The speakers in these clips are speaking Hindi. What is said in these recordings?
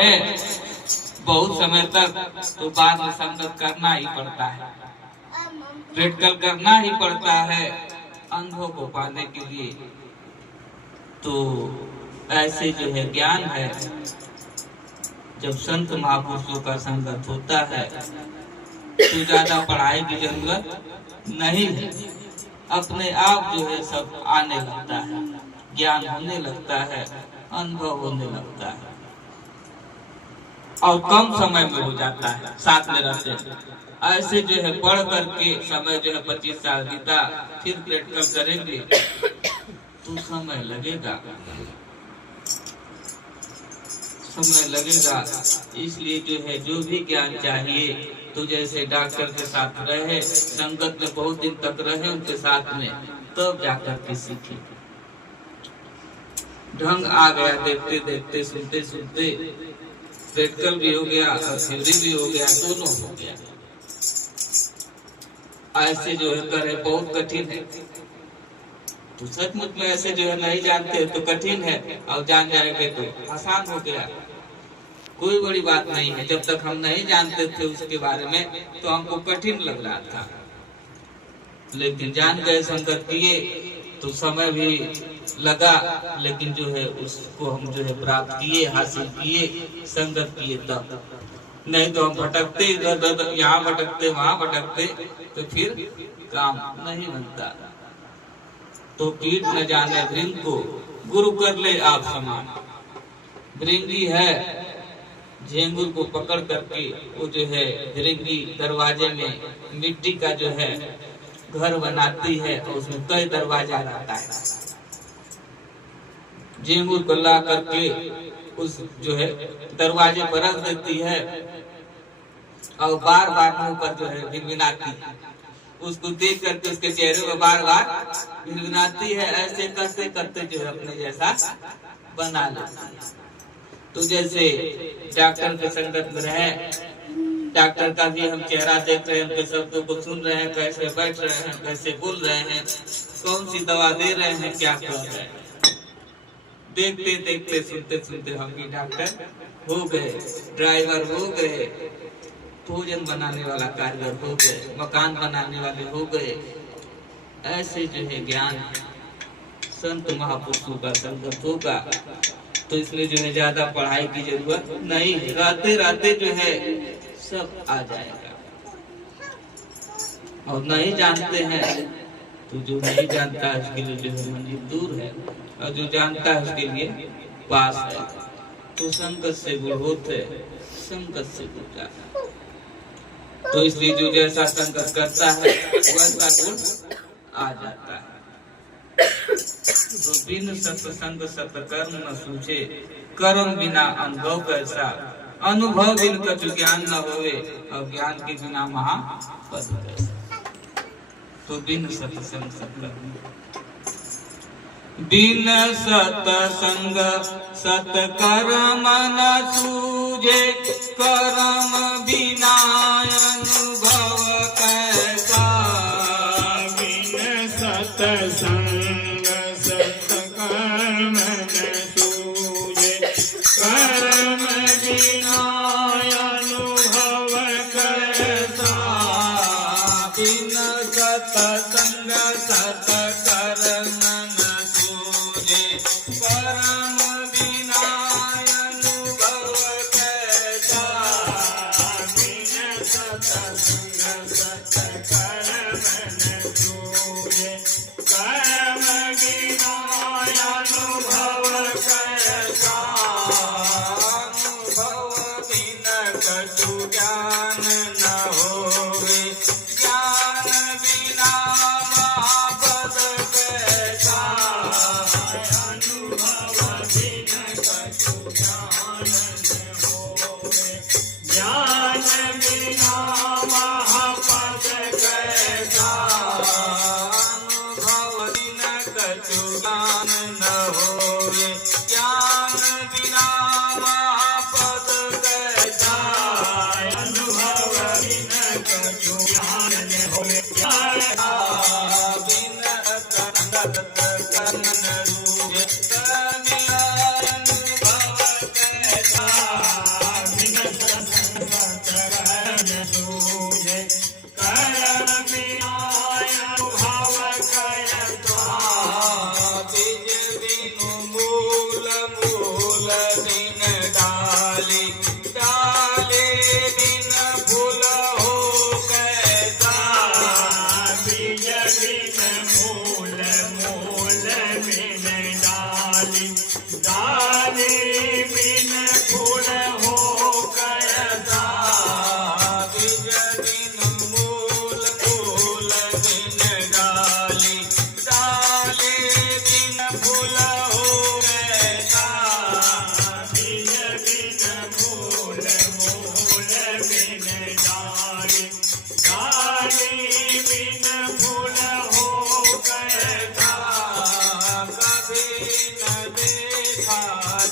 है बहुत समय तक, तो बाद में संगत करना ही पड़ता है, प्रैक्टिकल करना ही पड़ता है अनुभव को पाने के लिए। तो ऐसे जो है ज्ञान है, जब संत महापुरुषों का संगत होता है तो ज्यादा पढ़ाई की जरूरत नहीं है, अपने आप जो है सब आने लगता है, ज्ञान होने लगता है, अनुभव होने लगता है और कम समय में हो जाता है। साथ में रहते हैं ऐसे जो है पढ़ करके समय जो है 25 साल बीता, फिर प्रैक्टिकल करेंगे तो समय लगेगा, समय लगेगा। इसलिए जो है जो भी ज्ञान चाहिए तो जैसे डॉक्टर के साथ रहे, संगत में बहुत दिन तक रहे उनके साथ में, तब जाकर के सीखे। ढंग आ गया, देखते देखते सुनते सुनते प्रैक्टिकल भी हो गया और थ्योरी भी हो गया, दोनों हो गया। ऐसे जो है करे बहुत कठिन है। तो सचमुच में ऐसे जो है नहीं जानते तो कठिन है, और जान जाएंगे तो आसान हो गया, कोई बड़ी बात नहीं है। जब तक हम नहीं जानते थे उसके बारे में तो हमको कठिन लग रहा था, लेकिन जान गए, संगत किए तो समय भी लगा, लेकिन जो है उसको हम जो है प्राप्त किए, हासिल किए, संगत किए तब। नहीं तो हम भटकते इधर, यहाँ भटकते वहां भटकते, तो फिर काम नहीं बनता। तो कीट न जाने भृंग को, गुरु कर ले आप समान। भृंगी है, झिंगुर को पकड़ करके वो जो है भृंगी दरवाजे में मिट्टी का जो है घर बनाती है और उसमें कई दरवाजा रहता है। झिंगुर को ला करके उस जो है दरवाजे पर रख देती है और बार बार मुंह पर जो है भिनभिनाती है। उसको देख करके उसके चेहरे में बार बार भिनभिनाती है। ऐसे करते करते जो है अपने जैसा बना लेती है। तो जैसे डॉक्टर के संगत में रहे, डॉक्टर का भी हम चेहरा देख रहे हैं, उनके शब्दों को सुन रहे हैं, कैसे बैठ रहे हैं, कैसे बोल रहे हैं, कौन सी दवा दे रहे हैं, क्या कर रहे हैं, देखते देखते सुनते सुनते हम भी डॉक्टर हो गए, ड्राइवर हो गए, भोजन बनाने वाला कारीगर हो गए, मकान बनाने वाले हो गए। ऐसे जो है ज्ञान संत महापुरुषों का संगत होगा तो इसमें जो है ज्यादा पढ़ाई की जरूरत नहीं है, रहते रहते जो है सब आ जाएगा। और नहीं जानते हैं तो जो नहीं जानता है उसके लिए जो है मंजिल दूर है, और जो जानता है उसके लिए पास है। तो संगत से गुण होते, संगत से गुण जाता है। तो इसलिए जो जैसा संगत करता है वैसा गुण आ जाता है। तो बिन सत्संग सत्कर्म न सूझे, कर्म बिना अनुभव कैसा, अनुभव बिन कछु ज्ञान न होवे, और ज्ञान के बिना महापद कैसा। तो बिन सत्संग सत्कर्म, बिन सत्संग सत्कर्म न सूझे, कर्म बिना अनुभव कैसा। बिन सत्संग सत्कर्म न सूझे, कर्म बिना अनुभव कैसा। बिन सत्संग सत्कर्म न सूझे, कर्म बिना अनुभव कैसा। बिन सत्संग सत्कर्म न सूझे, कर्म बिना अनुभव कैसा। अनुभव बिन कछु ज्ञान न होवे, ज्ञान बिना महापद कैसा। अनुभव बिन कछु ज्ञान न होवे, ज्ञान बिना महापद कैसा। अनुभव बिन कछु ज्ञान न होवे, ज्ञान बिना महापद कैसा। अनुभव डाली, डाले बिन फूल हो कैसा। बीज बिन मूल, मूल बिन डाली, डाली बिन फूल हो कैसा। बीज बिन मूल, मूल बिन डाली, डाले बिन फूल हो कैसा। बीज बिन मूल, मूल बिन डाली, डाली बिन फूल हो कैसा। कभी न देखा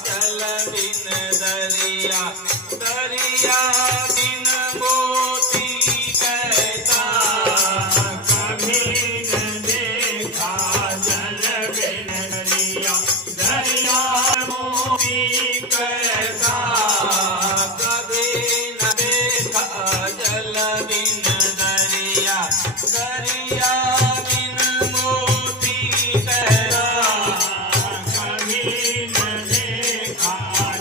जल बिन दरिया, दरिया बिन मोती कैसा। कभी न देखा जल बिन दरिया, दरिया मोती कैसा। कभी न देखा जल बिन दरिया, दरिया बिन मोती कैसा। कभी न देखा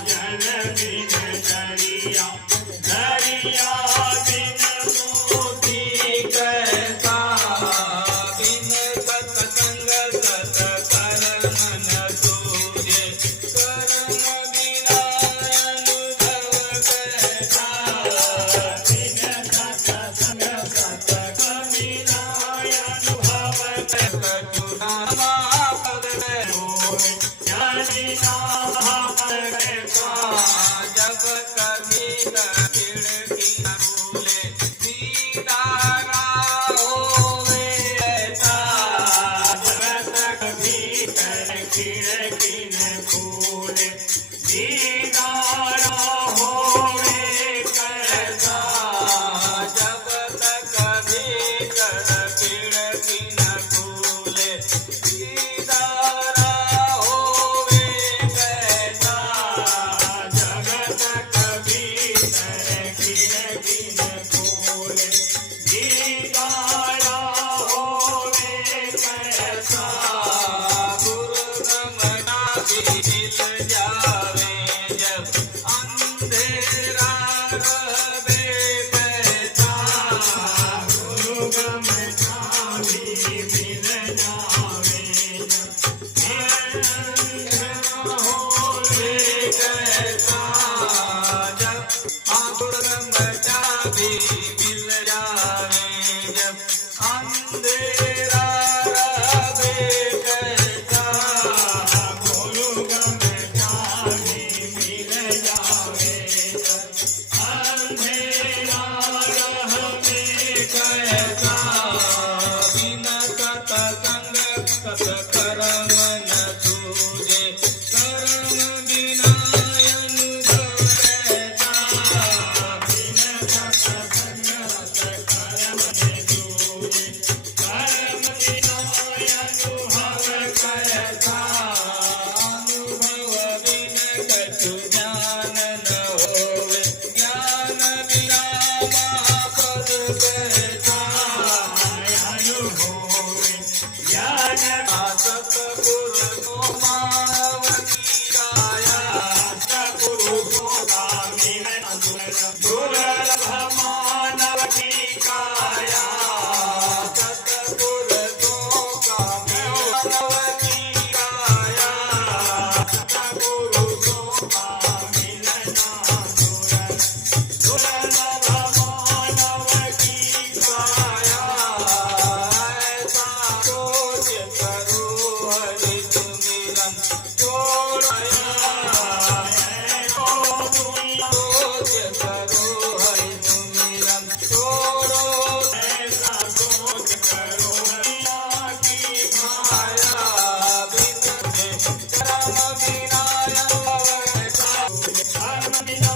जल बिन दरिया, दरिया बिन मोती कैसा। बिन सत्संग सत कर्म न सूझे, कर्म बिना अनुभव कैसा। बिन सत्संग सत कबीरा अनुभव कछुनामा पद में होए, ज्ञानी नाम कैसा। जब कभी खिड़की न भूले, दीदारा होवे ऐसा। जगत भीतर खिड़की न खोले, दीदारा होवे कैसा। जब तक भीतर खिड़की न खुले, दीदारा होवे कैसा। जगत भीतर खिड़की न खोले, दीदारा होवे कैसा। गुरु नमना भी मिल जावे, जब अंधेरा रहे कैसा। गुरु गम छावी मिल जावे, होवे कैसा। जब गुरु नमना भी मिल जावे, जब अंधेरा रहे कैसा। गुरु गम छावी मिल जावे, अंधेरा रहवे कैसा। बिन सत्संग सत कर्म न सूझे, कर्म बिना अनुभव कैसा। बिन सत्संग सत कर्म ने दूजे, कर्म बिना अनुभव कैसा। अनुभव बिन कछु ज्ञान न होवे, ज्ञान बिना महापद कैसा। अनुभवे ज्ञान सतगुरु को मावती काया, सतगुरु को मिल दुर्लभ मानव की काया। सतगुरु को मानव की काया। सतगुरु को मिलना दुर्लभ मानव की काया। ऐसा सोच करो हरि सुमिरन, छोड़या। सोच करो हरि सुमिरन, छोड़ो ऐसा सोच करो अल्लाह की माया। बिन कर्म बिना अनुभव कैसा। कर्म बिना